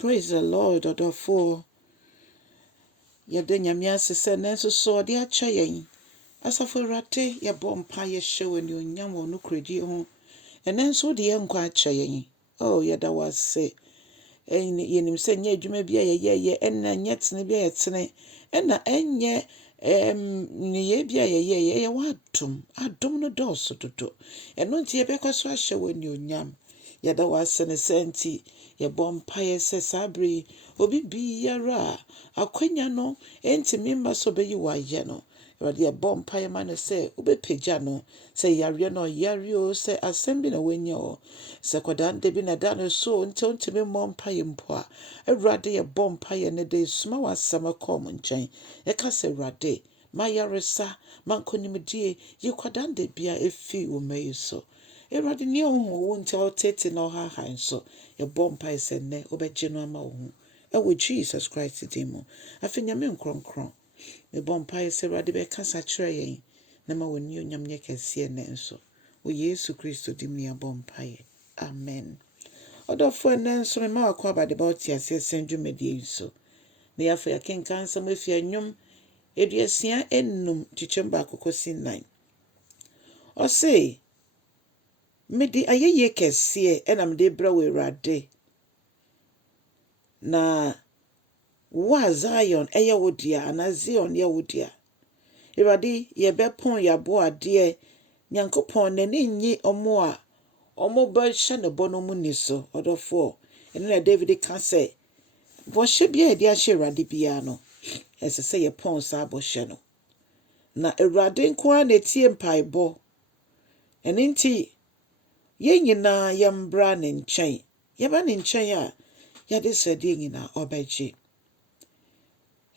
Praise the Lord, Odofo. Yɛda Nyame ase sɛ nanso so ɔde akyɛ yɛn. Asafo Awurade yɛbɔ mpa yɛhyɛ wɔ anuonyam wɔ nokoredie ho. Ɛno nso wode yɛn nkwa akyɛ yɛn. Oh, yɛda wo ase. Yɛnim sɛ nyɛ adwuma bi a yɛyɛyɛ ɛnna nyɛ tene bi a yɛtene ɛnna ɛnyɛ nneyɛe bi a yɛyɛyɛ ɛyɛ w'adom. Adom no dɔɔso dodo. Ɛno nti yɛbɛkɔ so ahyɛ wɔ anuonyam. Yɛda wo ase ne sɛ nti yɛbɔ mpaeɛ sɛ saa bere yi obi biara a akwanya no ɛntumi mma sɛ ɔbɛyi wo ayɛ no Awurade yɛbɔ mpaeɛ ma no sɛ wobɛpagya no sɛ yareɛ no ɔyare o sɛ asɛm bi na wanya o sɛ kɔdaanda bi na da no so nti ɔntumi mmɔ mpaeɛ mpo a Awurade yɛbɔ mpaeɛ no de soma w'asɛm kɔɔ mo nkyɛn yɛka sɛ Awurade ma yaresa ma nkonimdie yi kɔdaanda bia ɛfi wo mma yi so Awurade ne ɔhu wo nti ɔtete na ɔhahan nso yɛbɔ mpaeɛ sɛ nnɛ wobɛgye no ama wo ho ɛwɔ Jesus Christ din mu afei Nyame nkronkron mebɔ mpaeɛ sɛ Awurade bɛkasa kyerɛ yɛn na ma w'ani onyam nyɛ kɛseɛ nnɛ nso wɔ Yesu Kristo dim ne yɛbɔ mpaeɛ amen ɔdɔfoɔ nnɛ nso mema wakɔ abade ba wote aseɛ sɛ dwumadie yi so na yɛafo yɛkenka nsɛm afi nnwom aduasia enum kyekyɛm baako kɔsi 9 ɔse mede ayɛyie kɛseɛ ɛna mede brɛ wɔ Awurade na wo a Zion ɛyɛ wo dea anaa Zion yɛ wo dea Awurade yɛbɛpɔn yɛabo adeɛ Nyankopɔn n'ani nnye ɔmo a ɔmo bɛhyɛ ne bɔ no mu ni so ɔdɔfoɔ ɛno na David ka sɛ bɔhyɛ bi a yɛde ahyɛ Awurade biara no ɛsɛ sɛ yɛpɔn saa bɔhyɛ no na Awurade nko ara na etie mpaebɔ ɛno nti yɛn nyinaa yɛmbra ne nkyɛn yɛba ne nkyɛn a yɛde sɛdeɛ nyinaa ɔbɛgye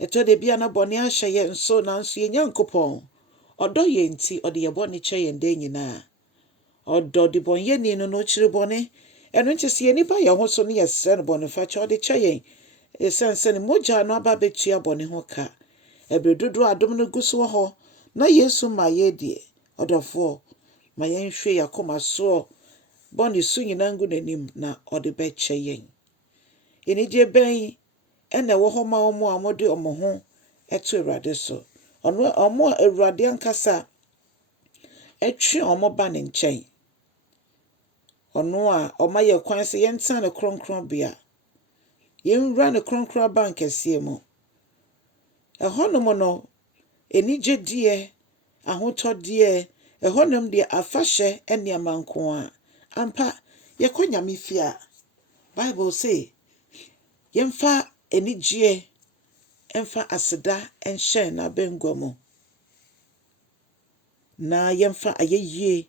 ɛtɔ de bia na bɔne ahyɛ yɛn nso nanso yɛn Nyankopɔn ɔdɔ yɛn nti ɔde yɛ bɔne kyɛ yɛn dɛ nyinaa ɔdɔ de bɔnyɛni no ɔkyiri bɔne ɛno nti sɛ yɛn nipa yɛn ho so ne yɛsrɛ no bɔne fakyɛ ɔde kyɛ yɛn ɛsiane sɛ ne mogya no aba bɛtua bɔne ho ka ɛbere dodoɔ adom no gu so wɔ hɔ na Yesu ma yɛdie ɔdɔfoɔ ma yɛnhwɛ yɛn akoma soɔ bɔne so nyinaa ngu n'anim na ɔde bɛkyɛ yɛn anigye bɛn ɛna ɛwɔ hɔ ma ɔmo a wɔde ɔmo ho ɛto Awurade so ɔmo a Awurade ankasa ɛtwe ɔmo ba ne nkyɛn ɔno a ɔma yɛ kwan sɛ yɛntena ne kronkronbea yɛnwura ne kronkron ban kɛseɛ mu ɛhɔnom no anigyedeɛ ahotɔdeɛ ɛhɔnom deɛ afahyɛ nneɛma nko a ampa yɛkɔ Nyame fie a Bible say yɛmfa anigyeɛ ɛmfa aseda ɛnhyɛn n'abɛngua mu na yɛmfa ayɛyie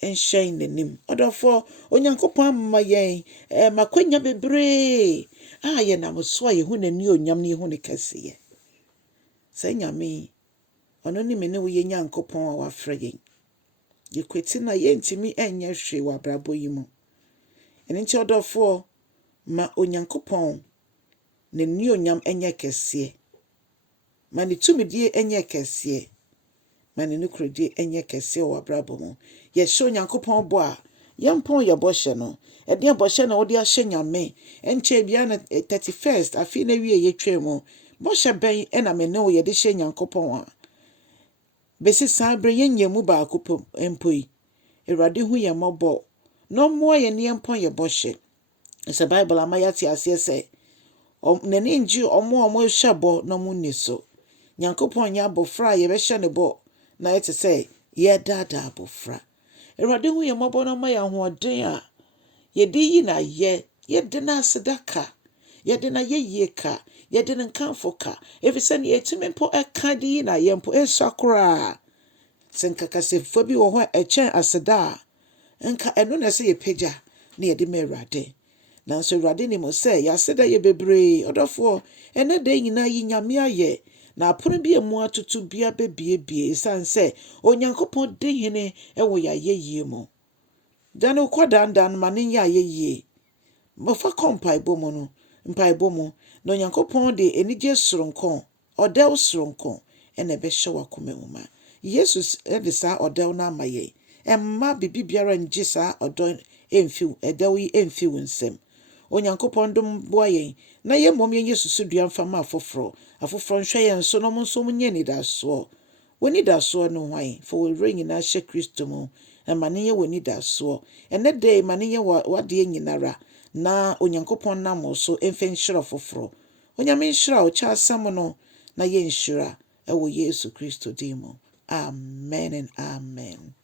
ɛnhyɛn n'anim ɔdɔfoɔ Onyankopɔn ama yɛn makwanya bebree a yɛnam so a yɛhu n'ani onyam ne yɛhu ne kɛseɛ sɛ Nyame ɔno ne me ne wo yɛ Nyankopɔn a wafrɛ yɛn yɛkwati na yɛntimi ɛnyɛ hwee wɔ abrabɔ yi mu ɛno nti ɔdɔfoɔ ma Onyankopɔn n'ani onyam ɛnyɛ kɛseɛ ma ne tumidie ɛnyɛ kɛseɛ ma ne nokoredie ɛnyɛ kɛseɛ wɔ abrabɔ mu yɛhyɛ Onyankopɔn bɔ a yɛmpɔn yɛ bɔhyɛ no ɛdeɛ bɔhyɛ na wode ahyɛ Nyame ɛnkyɛ bia na 31st afei na wie yɛtwa mu bɔhyɛ bɛn ɛna me ne wo yɛde hyɛ Nyankopɔn a bɛsi saa bere yɛnyɛ mu baako mpo yi Awurade hu yɛn mmɔbɔ na ɔmmoa yɛn ne yɛmpɔn yɛ bɔhyɛ sɛ Bible ama yɛate aseɛ sɛ n'ani ngye ɔmo a ɔmo hyɛ bɔ na ɔmo nni so Nyankopɔn nyɛ abɔfra a yɛbɛhyɛ ne bɔ na ɛte sɛ yɛdaadaa abɔfra Awurade hu yɛn mmɔbɔ na ɔma yɛn ahoɔden a yɛde yi na yɛ yɛde na aseda ka yɛde na yɛyie ka yɛde ne nkamfo ka ɛfisɛ ne yɛtumi mpo ɛka de yi na yɛ mpo ɛnsa koraa sɛ nkakasɛfoɔ bi wɔ hɔ a ɛkyɛn aseda a nka ɛno na ɛsɛ yɛpagya na yɛde ma Awurade nanso Awurade nim sɛ yɛaseda yɛ bebree ɔdɔfoɔ ɛnɛ da nyinaa yi Nyame ayɛ na apono bi emu atutu bia bebiebie ɛsiane sɛ Onyankopɔn de hene ɛwɔ yɛayɛyie mu da no kɔ dandan ma ne nyɛ ayɛyie mɔfa kɔ mpaebɔ mu na Onyankopɔn de anigye soronko ɔdɛw soronko ɛna ɛbɛhyɛ wakoma mu ma Yesu ɛde saa ɔdɛw no ama yɛn ɛmma bibi biara ngye saa ɔdɔ ɛmfi ɛdɛw yi ɛmfi wo nsam Onyankopɔn dom boa yɛn na yɛn mmom yɛnyɛ susudua mfa ma afoforo nhwɛ yɛn so na ɔmo nso nyɛ nidasoɔ. W'anidasoɔ no hwan? For wɔwerɛ nyinaa hyɛ Kristo mu. Ma ne yɛ w'anidasoɔ. Ɛnɛ da ma ne yɛ w'adeɛ nyinara na Onyankopɔn nam wo so mfa nhyira foforo. Onyame nhyira wo kyɛ asɛm no na yɛnhyira ɛwɔ Yesu Kristo din mu. Amen and amen.